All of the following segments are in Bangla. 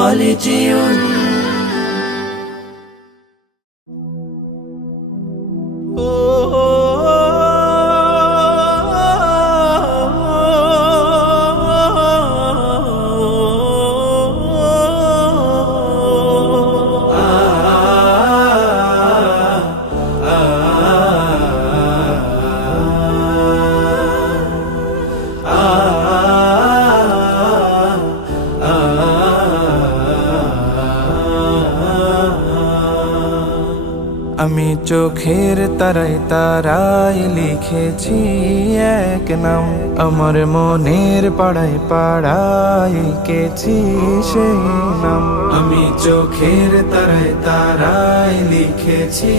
خالدون আমি চোখের তারায় তারায় লিখেছি এক নাম, আমার মনের পাড়ায় পাড়ায় এঁকেছি সেই নাম। আমি চোখের তারায় তারায় লিখেছি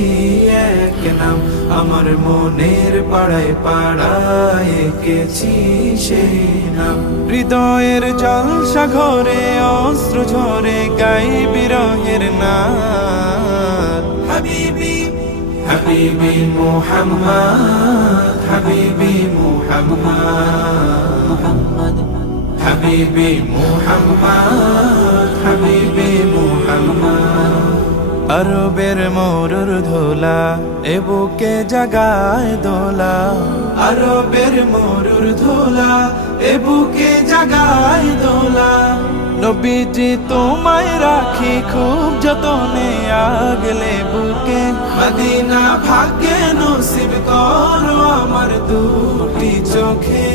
এক নাম, আমার মনের পাড়ায় পাড়ায় এঁকেছি সেই নাম। হৃদয়ের জল সাগরে অস্ত্র ঝরে গাই বিরহের নাম। حبيبي حبيبي محمد حبيبي محمد حبيبي محمد حبيبي محمد আরবের মরুর ধোলা এ বুকে জাগায় দোলা, আরবের মরুর ধোলা এ বুকে জাগায় দোলা। নবীজি তোমায় রাখি খুব যতনে আগলে বুকে, মদিনা ভাগ্যে নসিব করো আমার দুটি চোখে।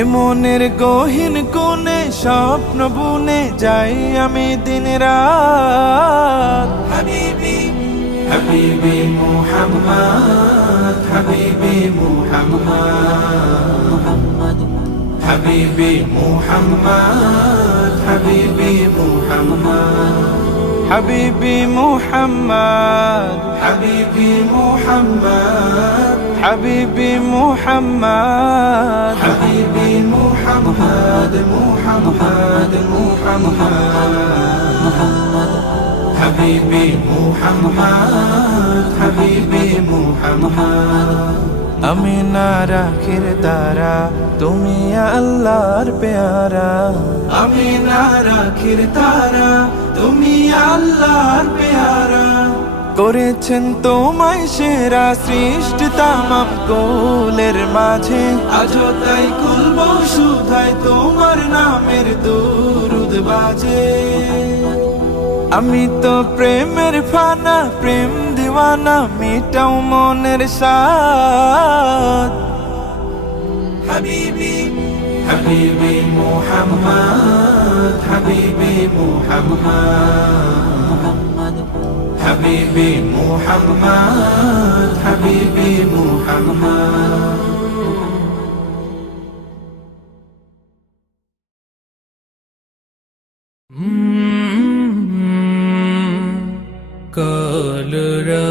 এ মনের গহীন কোণে স্বপ্ন বুনে যাই আমি দিন রাত। হাবিবি হাবিবি মুহাম্মদ হাবিবি মুহাম্মদ حبيبي محمد حبيبي محمد حبيبي محمد حبيبي محمد حبيبي محمد حبيبي محمد محمد محمد حبيبي محمد حبيبي محمد আমি না রাখির তারা তুমি আল্লাহর পেয়ারা, আমি না রাখির তারা তুমি আল্লাহর পেয়ারা। করেছেন তোমায় সেরা সৃষ্টি তামাম কোলের মাঝে, আজও তাই কুলব শুধায় তোমার নামের দুরুদ বাজে। আমি তো প্রেমের ফানা প্রেম দিওয়ানা মিটাও মনের সাথ। হাবিবি হাবিবি মুহাম্মদ হাবিবি মুহাম্মদ হাবিবি মুহাম্মদ হাবিবি মুহাম্মদ। কলরা